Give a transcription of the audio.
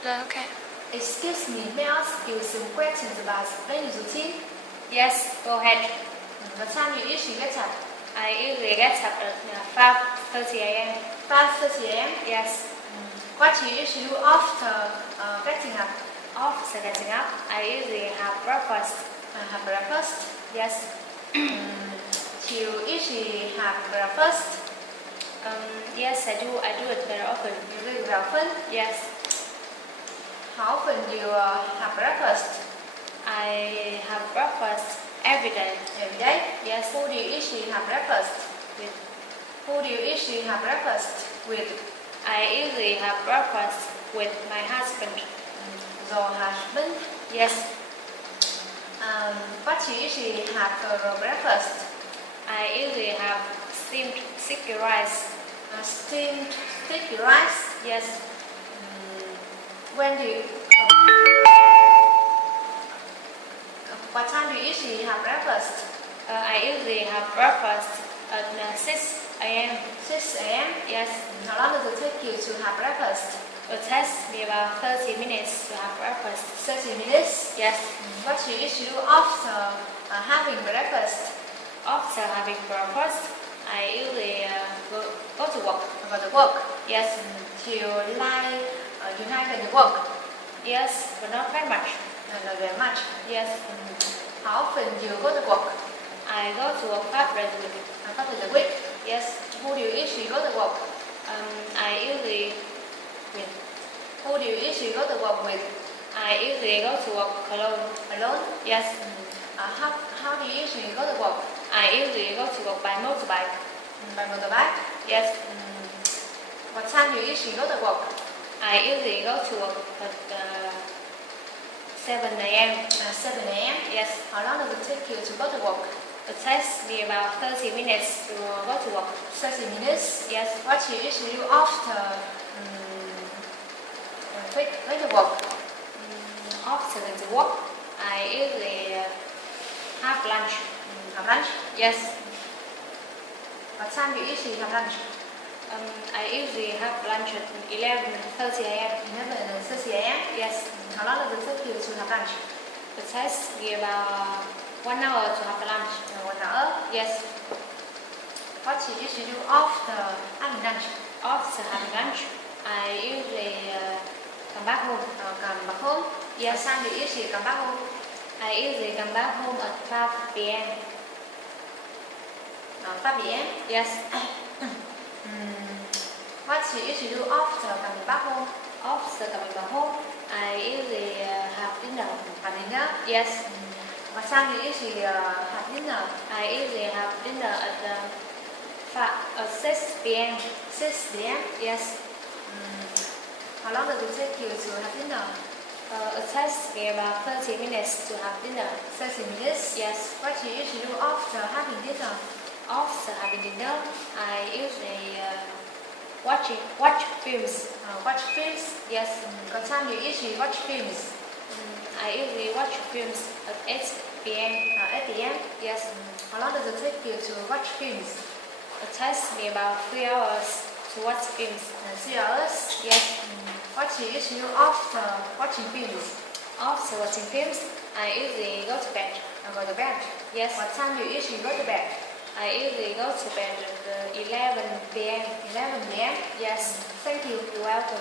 Okay. Excuse me, may I ask you some questions about daily routine? Yes, go ahead. What time you usually get up? I usually get up at 5:30 a.m. 5:30 a.m. Yes. What do you usually do after getting up? After getting up, I usually have breakfast. Have breakfast? Yes. Do you usually have breakfast? Yes, I do. I do it very often. You do it very often? Yes. How often do you have breakfast? I have breakfast every day. Every day? Yes. Who do you usually have breakfast With Who do you usually have breakfast with? I usually have breakfast with my husband. Your husband? Yes. What do you usually have for breakfast? I usually have steamed sticky rice. Steamed sticky rice? Yes. When do you? What time do you usually have breakfast? I usually have breakfast at 6 a.m. 6 a.m. Yes. How long does it take you to have breakfast? It takes me about 30 minutes to have breakfast. 30 minutes. Yes. What do you usually do after having breakfast? After having breakfast, I usually go to work. Go to work. Yes. Do you like the work? Yes, but not very much. Not very much. Yes. How often do you go to work? I go to work 5 days a week. 5 days a week. Yes. Who do you usually go to work? I usually with. Who do you usually go to work with? I usually go to work alone. Alone? Yes. How do you usually go to work? I usually go to work by motorbike. By motorbike? Yes. What time do you usually go to work? I usually go to work at 7 a.m. 7 a.m. Yes. How long does it take you to go to work? It takes me about 30 minutes to go to work. 30 minutes? Yes. What do you usually do after going to work? After going to work, I usually have lunch. Have lunch? Yes. What time do you usually have lunch? I usually have lunch at 11:30 a.m. 11:30 a.m. Yes. How long does it take you to have lunch? It takes me about 1 hour to have lunch. 1 hour? Yes. What do you usually do after having lunch? After having lunch, I usually come back home. Come back home? Yes. What time do you usually come back home? I usually come back home at 5 p.m. 5 p.m. Yes. What do you usually do after coming back home? After coming back home, I usually have dinner. Have dinner? Yes. What time do you usually have dinner? I usually have dinner at 6 p.m. 6 p.m. Yes. How long does it take you to have dinner? It takes me about 30 minutes to have dinner. 30 minutes? Yes. What do you usually do after having dinner? After having dinner, I usually watch films. Watch films? Yes. What time do you usually watch films? I usually watch films at 8 p.m. 8 p.m. Yes. How long does it take you to watch films? It takes me about 3 hours to watch films. 3 hours? Yes. What do you usually do after watching films? After watching films, I usually go to bed. Go to bed? Yes. What time do you usually go to bed? I usually go to bed at 11 p.m. 11 p.m. Yes. Thank you. You're welcome.